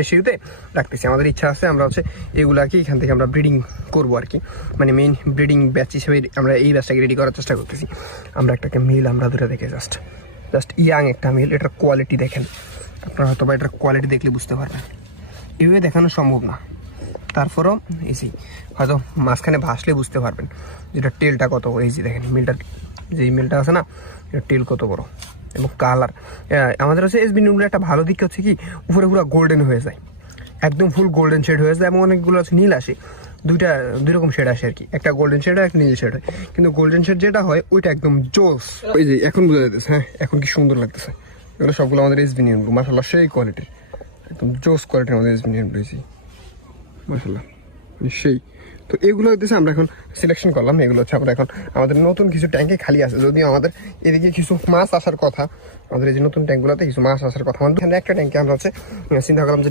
রেশিওতে রাখতেছি। আমাদের ইচ্ছা আছে আমরা হচ্ছে এগুলাকে এখান থেকে আমরা ব্রিডিং করবো আর কি, মানে মেইন ব্রিডিং ব্যাচ হিসেবে আমরা এই ব্যাচটাকে রেডি করার চেষ্টা করতেছি। আমরা একটাকে মেল আমরা ধরে দেখে জাস্ট ইয়াং একটা মেল, এটার কোয়ালিটি দেখেন আপনারা, হয়তো বা এটার কোয়ালিটি দেখলে বুঝতে পারবেন। এভাবে দেখানো সম্ভব না, তারপরও এই হয়তো মাঝখানে ভাসলে বুঝতে পারবেন যেটা টেলটা কত বড়। এই যে দেখেন মেলটার, যেই মেলটা আছে না, এটা টেল কত বড় এবং কালার। আমাদের হচ্ছে এসবিনিগুলো একটা ভালো দিক হচ্ছে কি, উপরে পুরো গোল্ডেন হয়ে যায়, একদম ফুল গোল্ডেন শেড হয়ে যায়, এবং অনেকগুলো হচ্ছে নীল আসে, দুই রকম শেড আসে আর কি, একটা গোল্ডেন শেড আর একটা নীল শেড হয়। কিন্তু গোল্ডেন শেড যেটা হয় ওইটা একদম জোস। ওই যে এখন বোঝা যাইতেছে, হ্যাঁ এখন কি সুন্দর লাগতেছে। এগুলো সবগুলো আমাদের এসবিনিগুলো মাশাআল্লাহ সেই কোয়ালিটির, একদম জোস কোয়ালিটির আমাদের এসবিনিগুলো রয়েছে মাশাআল্লাহ সেই। তো এগুলো হচ্ছে আমরা এখন সিলেকশন করলাম, এগুলো হচ্ছে আমরা এখন আমাদের নতুন কিছু ট্যাঙ্কে খালি আছে, যদিও আমাদের এদিকে কিছু মাছ আসার কথা, আমাদের এই যে নতুন ট্যাঙ্কগুলোতে কিছু মাছ আসার কথা। আমাদের একটা ট্যাঙ্কে আমরা হচ্ছে চিন্তা করলাম যে